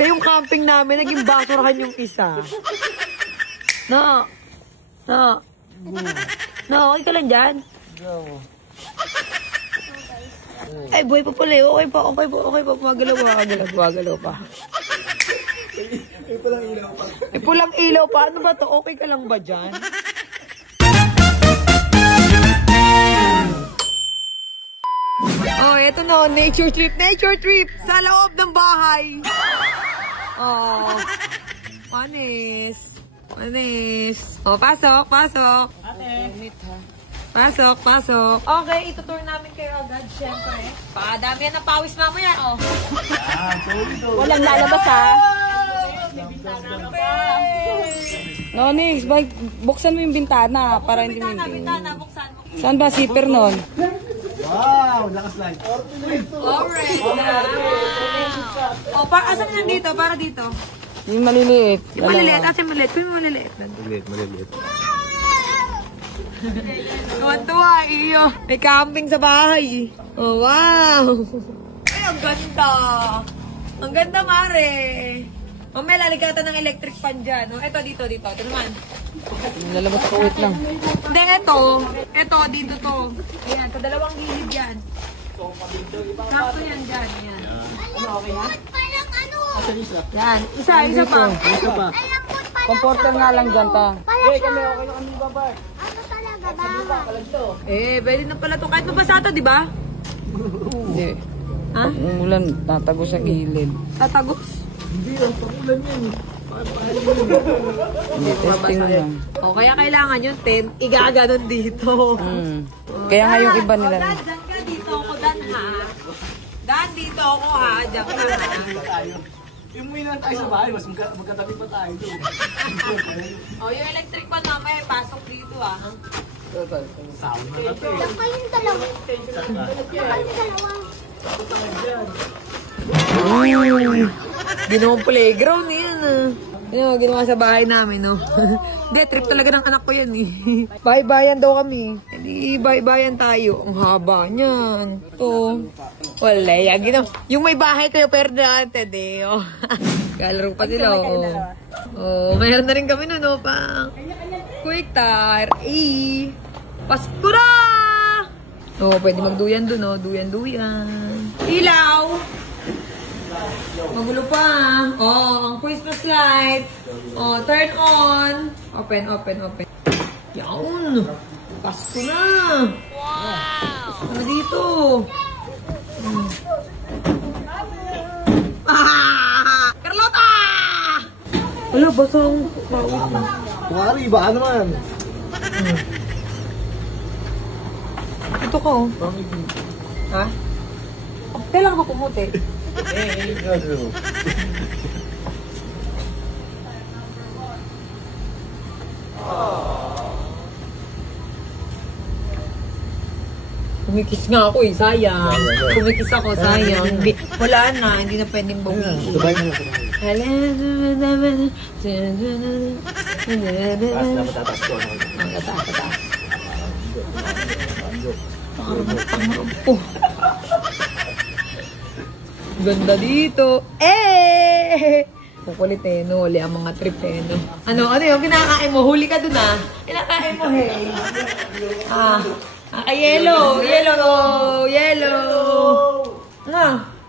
Kaya yung camping namin, naging basurahan yung isa. No. Okay ka lang dyan? Ay, buhay pa pala. Okay pa. Magalaw pa. May pulang ilaw pa. Ano ba to? Okay ka lang ba dyan? Oh, eto no. Nature trip. Sa loob ng bahay. Oh. Manis. Oh, pasok. Pasok. Okay, itutour namin kayo agad, syempre. Dami yan ng pawis mamaya, oh. Walang lalabas, ha? Nonix, buksan mo yung bintana para hindi mo hindi. Bintana, buksan mo. Saan ba zipper nun? Wow, nakaslide. Alright. Oh, asan yan dito? Para dito. Yung maliliit. Yung maliliit. Asan yung maliliit? Yung maliliit. Maliliit. Tuwan-tuwa, iyo. May camping sa bahay. Oh, wow. Ay, ang ganda. Ang ganda, Mare. Mamaya laligatan ng electric fan dyan. Oh, eto, dito. Ito naman. Lalabas ko, wait lang. Hindi, eto, dito to. Ayan, sa dalawang gilid yan. Sakto yan dyan. Yan. Okay ha? Yan. Isa pa. Comforter nga lang dyan ta. Pwede na pala to. Kahit mabasa to, di ba? Hindi. Ha? Yung ulan, tatago sa gilid. Tatagos. Hindi, ang pakulan yan eh. Hindi, testing mo lang. O, kaya kailangan yung tent, igaganon dito. Kaya nga yung iba nila. Dan, dyan ka dito ako, Dan ha. Dan, dito ako ha. Dyan ka ha. Imuwi na tayo sa bahay, mas magkatabi pa tayo doon. O, yung electric pan mamaya, pasok dito ha. Sound na natin. Saka yung dalawa. Ginawang playground yan ah. Ano, ginawa sa bahay namin, no? Hindi, trip talaga ng anak ko yan eh. Bahay-bayan daw kami. Hindi, bahay-bayan tayo. Ang haba niyan. Ito. Wala, yan. Yung may bahay kayo, pero natin eh. Oh. Kalaro pa sila, oh. Oh, mayroon na rin kami nun, no? Pang quick tire. Pasko na! Oh, pwede magduyan dun, no? Duyan. Ilaw! Magulo pa. Oh, ang Christmas light. Oh, turn on. Open. Yaon. Pasko na. Wow. Ano dito? Carlota! Wala, basang pawis na. Kumari, baka naman. Ito ko. Ha? Kailangan ko pumuti. Kumikis nga ako eh, sayang. Kumikis ako, sayang. Wala na, hindi na pwedeng bumili. Sabay mo. Matatas ko. Ang tatas. Ganda dito. Kukulit eh, no? Huli ang mga trip eh, no? Ano yung kinakain mo? Huli ka dun ah. Kinakain mo, hey. Yellow.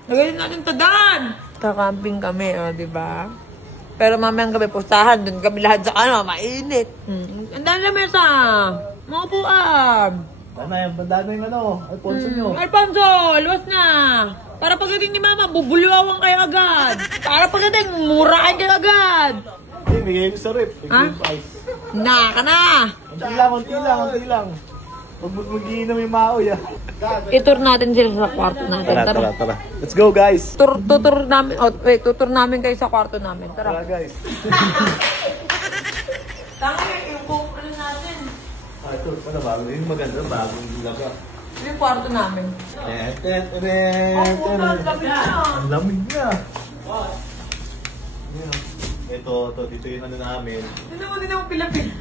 Nagalit natin tadaan. Kakamping kami, diba? Pero mamayang gabi pustahan, dun kami lahat sa mainit. Ang dami na mesa. Mga puab. Bandaan na yung Alfonso nyo. Alfonso, luwas na. Para pagdating ni Mama, bubulyawan kayo agad. Para pagdating, murahan kayo agad. Hindi, bigay ko sa rip. Ha? Ka na. Unti lang. Huwag mag-iinom yung maoy ah. I-tour natin sila sa kwarto natin. Tara. Let's go guys. Tutur namin kayo sa kwarto namin. Tara guys. Tama yung buong natin. Ito, bago. Yung maganda, bagong laga. Yung kwarto namin. Ang lamig na. Ito, dito yung ano namin. Ano mo din ako pila-pila?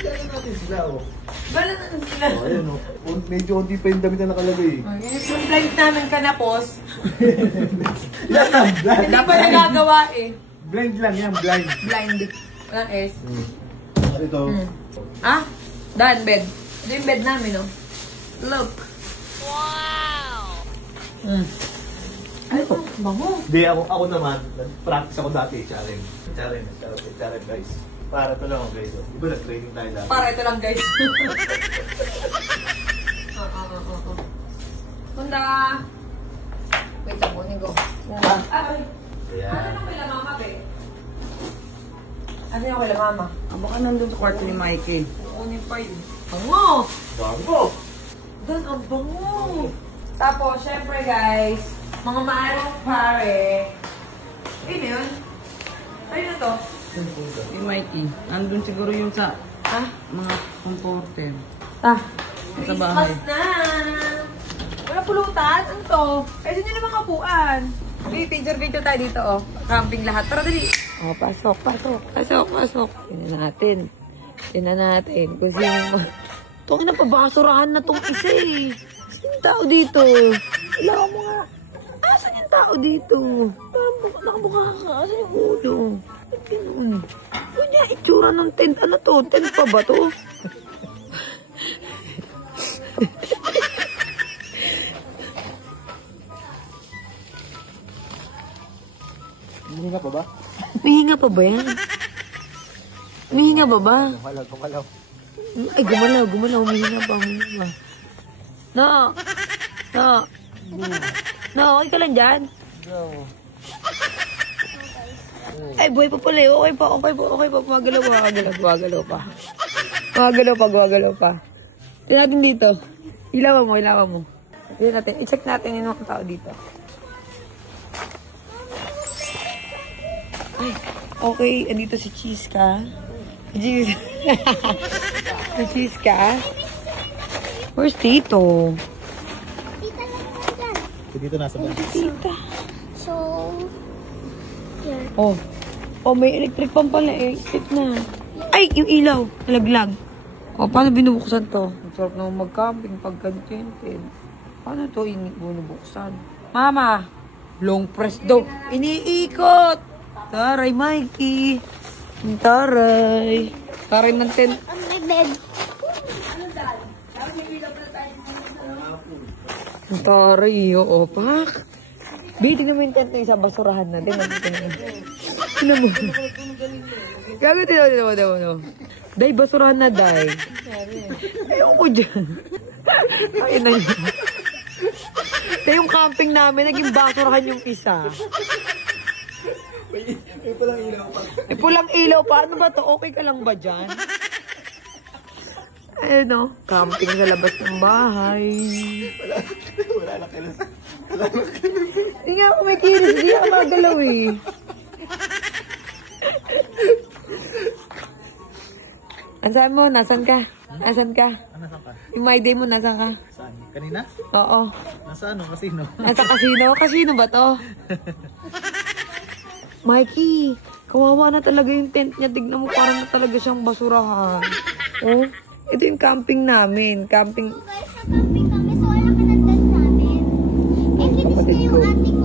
Lagyan natin sila, oh. Bala na sila. Oh, ayan, oh. Medyo onti pa yung damit na nakalagay. Yung blind namin kanapos. Yan lang, blind. Hindi pa nagagawa eh. Blind lang yan, blind. Blind. Walang S. Ito. Ah? Dan, bed. Ito yung bed namin, oh. Look. Wow! Ano ito? Bango. Hindi, ako naman, nag-practice ako dati, Charen, guys. Para ito lang, guys. Diba nag-training tayo dati? Para ito lang, guys. Punta. Wait, tapunin ko. Ay. Ayan. Ano yung kila mama, be? Ano yung kila mama? Baka nandun sa kwarto ni Mikey. Kukunin pa yun. Bango! Bago! Dan, ang bango! Tapos, syempre, guys, mga maarong pare. Ayun na yun. Ayun na to. Si Mikey. Nandun siguro yung sa mga comforter. Ah, Sa bahay. Christmas na! Wala pulutan. Ano to? Pwede nyo naman kapuan. Picture tayo dito, oh. Camping lahat. Tara, dali. Oh, pasok. Tingnan natin. Kung sino. Itong napabasurahan na tong isa eh. Saan yung tao dito? Wala mo nga. Asan yung tao dito? Nakabuka ka. Asan yung ulo? Ba't ganun? Ano niya itsura ng tent? Ano to? Tent pa ba to? Huminga pa ba? Mihinga pa ba yan? Mihinga ba ba? Gumalaw. Ay, gumalaw. Humihinga pa. No, okay ka lang dyan? Ay, buhay pa pala. Okay pa. Gumagalaw pa. Tignan natin dito. Ilawan mo. I-check natin yung mga tao dito. Ay, okay. Andito si Chiska. Si Chiska. Where's Tito? Tita lang naman dyan. Dito nasa ba? Tita. So, yeah. Oh, may electric pan pala eh. Check na. Ay, yung ilaw. Nalaglag. Oh, paano binubuksan to? Ang sarap naman mag-camping pag contented. Paano to binubuksan? Mama, long press daw. Iniikot. Taray, Mikey. Taray ng tent. On my bed. Taray, oo, pak. Tingnan mo yung tent na isa, basurahan na. Tingnan mo. Gago, tingnan mo. Day, basurahan na, day. Ayoko dyan. Ay, na yun. Kaya yung camping namin, naging basurahan yung isa. May palang ilaw pa. May pulang ilaw pa. Ano ba to? Okay ka lang ba dyan? Ayun, camping sa labas ng bahay. Wala na kilos. Hindi nga ako may kiris. Hindi ako magalaw eh. Ansaan mo? Nasaan ka? Nasaan ka? Yung my day mo, nasaan ka? Saan? Kanina? Oo. Nasa ano? Casino? Nasa casino? Casino ba to? Mikey, kawawa na talaga yung tent niya. Tignan mo, parang na talaga siyang basurahan. Oh, ito yung camping namin. Guys, sa camping kami, so wala ka ng tent namin. Eh, kinis niya yung ating